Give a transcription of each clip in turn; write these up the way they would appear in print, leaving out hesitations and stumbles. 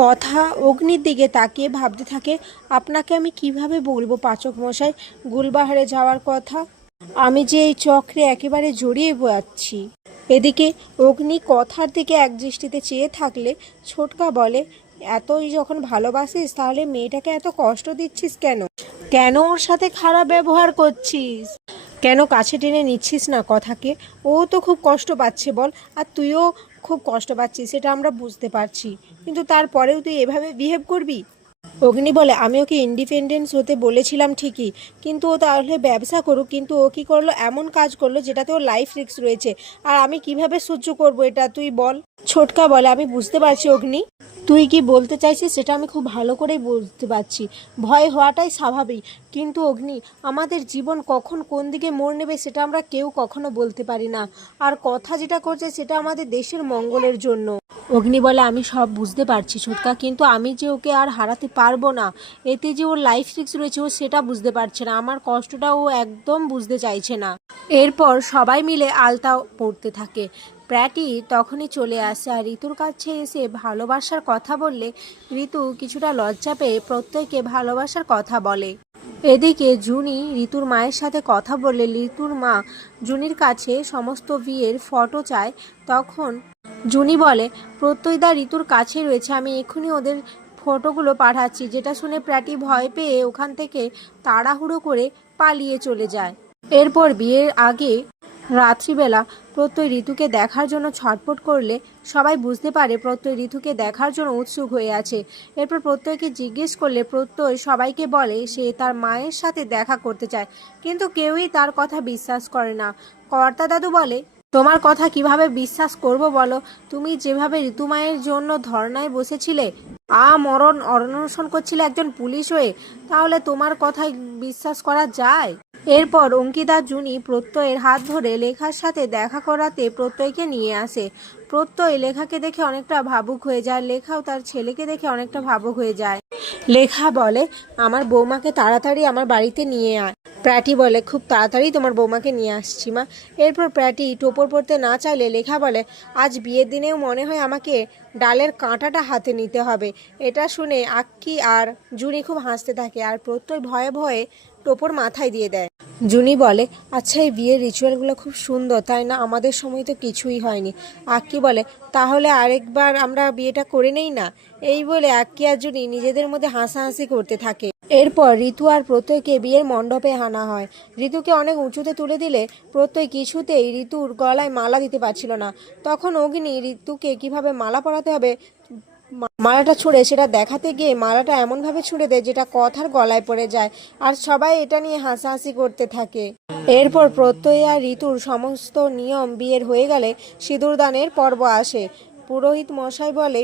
কথা অগ্নির দিকে তাকিয়ে ভাবতে থাকে, আপনাকে আমি কিভাবে বলবো পাচক মশাই গুলবাহারে যাওয়ার কথা। আমি যে এই চক্রে একেবারে জড়িয়ে যাচ্ছি। এদিকে অগ্নি কথার দিকে একদৃষ্টিতে চেয়ে থাকলে ছোটকা বলে, এতই যখন ভালোবাসিস তাহলে মেয়েটাকে এত কষ্ট দিচ্ছিস কেন? কেন ওর সাথে খারাপ ব্যবহার করছিস? কেন কাছে টেনে নিচ্ছিস না কথাকে? ও তো খুব কষ্ট পাচ্ছে বল, আর তুইও খুব কষ্ট পাচ্ছিস, সেটা আমরা বুঝতে পারছি, কিন্তু তারপরেও তুই এভাবে বিহেভ করবি? অগ্নি বলে, আমি ওকে ইন্ডিপেন্ডেন্স হতে বলেছিলাম ঠিকই, কিন্তু ও তাহলে ব্যবসা করুক, কিন্তু ও কী করলো, এমন কাজ করলো যেটাতে ওর লাইফ রিস্ক রয়েছে, আর আমি কিভাবে সহ্য করব এটা তুই বল। ছোটকা বলে, আমি বুঝতে পারছি অগ্নি, তুই কি বলতে চাইছিস সেটা আমি খুব ভালো করেই বুঝতে পারছি। ভয় হওয়াটাই স্বাভাবিক, কিন্তু অগ্নি, আমাদের জীবন কখন কোন দিকে মোড় নেবে সেটা আমরা কেউ কখনো বলতে পারি না, আর কথা যেটা করছে সেটা আমাদের দেশের মঙ্গলের জন্য। অগ্নি বলে, আমি সব বুঝতে পারছি ছোটকা, কিন্তু আমি যে ওকে আর হারাতে পারবো না, এতে যে ওর লাইফ রিস্ক রয়েছে ও সেটা বুঝতে পারছে না, আমার কষ্টটা ও একদম বুঝতে চাইছে না। এরপর সবাই মিলে আলতা পড়তে থাকে। প্র্যাটি তখনই চলে আসে আর ঋতুর কাছে এসে ভালোবাসার কথা বললে ঋতু কিছুটা লজ্জা পেয়ে প্রত্যয়কে ভালোবাসার কথা বলে। এদিকে জুনি ঋতুর মায়ের সাথে কথা বললে ঋতুর মা জুনির কাছে সমস্ত বিয়ের ফটো চায়। তখন জুনি বলে, প্রত্যয়দা ঋতুর কাছে রয়েছে, আমি এক্ষুনি ওদের ফটোগুলো পাঠাচ্ছি। যেটা শুনে প্র্যাটি ভয় পেয়ে ওখান থেকে তাড়াহুড়ো করে পালিয়ে চলে যায়। এরপর বিয়ের আগে রাত্রিবেলা প্রত্যয় ঋতুকে দেখার জন্য ছটফট করলে সবাই বুঝতে পারে প্রত্যয় ঋতুকে দেখার জন্য উৎসুক হয়ে আছে। এরপর প্রত্যয়কে জিজ্ঞেস করলে প্রত্যয় সবাইকে বলে সে তার মায়ের সাথে দেখা করতে চায়, কিন্তু কেউই তার কথা বিশ্বাস করে না। কর্তা দাদু বলে, তোমার কথা কিভাবে বিশ্বাস করব বলো? তুমি যেভাবে ঋতুমায়ের জন্য ধর্নায় বসেছিলে, মরণ অনশন করছিলে একজন পুলিশ হয়ে, তাহলে তোমার কথাই বিশ্বাস করা যায়? এরপর অঙ্কিতা জুনি প্রত্যয়ের হাত ধরে লেখার সাথে দেখা করাতে প্রত্যয়কে নিয়ে আসে। প্রত্যয় লেখাকে দেখে অনেকটা ভাবুক হয়ে যায়, লেখাও তার ছেলেকে দেখে অনেকটা ভাবুক হয়ে যায়। লেখা বলে, আমার বৌমাকে তাড়াতাড়ি আমার বাড়িতে নিয়ে আয়। প্র্যাটি বলে, খুব তাড়াতাড়ি তোমার বৌমাকে নিয়ে আসছি মা। এরপর প্র্যাটি টোপর পড়তে না চাইলে লেখা বলে, আজ বিয়ের দিনেও মনে হয় আমাকে ডালের কাঁটাটা হাতে নিতে হবে। এটা শুনে আক্কি আর জুনি খুব হাসতে থাকে, আর প্রত্যয় ভয়ে ভয়ে টোপর মাথায় দিয়ে দেয়। জুনি বলে, আচ্ছা এই বিয়ের রিচুয়ালগুলো খুব সুন্দর তাই না? আমাদের সময় তো কিছুই হয়নি। আক্কি বলে, তাহলে আরেকবার আমরা বিয়েটা করে নেই না? এই বলে আক্কি আর জুনি নিজেদের মধ্যে হাসাহাসি করতে থাকে। এরপর ঋতু আর প্রত্যয়কে বিয়ের মণ্ডপে আনা হয়। ঋতুকে অনেক উঁচুতে তুলে দিলে প্রত্যয় কিছুতেই ঋতুর গলায় মালা দিতে পারছিল না। তখন অগ্নি ঋতুকে কিভাবে মালা পরাতে হবে মালাটা ছুঁড়ে সেটা দেখাতে গিয়ে মালাটা এমনভাবে ছুঁড়ে দেয় যেটা কথার গলায় পড়ে যায়, আর সবাই এটা নিয়ে হাসাহাসি করতে থাকে। এরপর প্রত্যয় আর ঋতুর সমস্ত নিয়ম বিয়ের হয়ে গেলে সিঁদুরদানের পর্ব আসে। পুরোহিত মশাই বলে,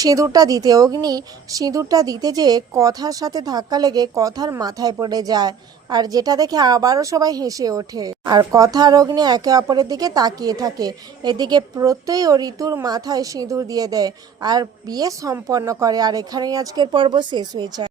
সিঁদুরটা দিতে। অগ্নি সিঁদুরটা দিতে যেয়ে কথার সাথে ধাক্কা লেগে কথার মাথায় পড়ে যায়, আর যেটা দেখে আবারও সবাই হেসে ওঠে। আর কথা আর অগ্নি একে অপরের দিকে তাকিয়ে থাকে। এদিকে প্রত্যয় ও ঋতুর মাথায় সিঁদুর দিয়ে দেয় আর বিয়ে সম্পন্ন করে। আর এখানেই আজকের পর্ব শেষ হয়ে যায়।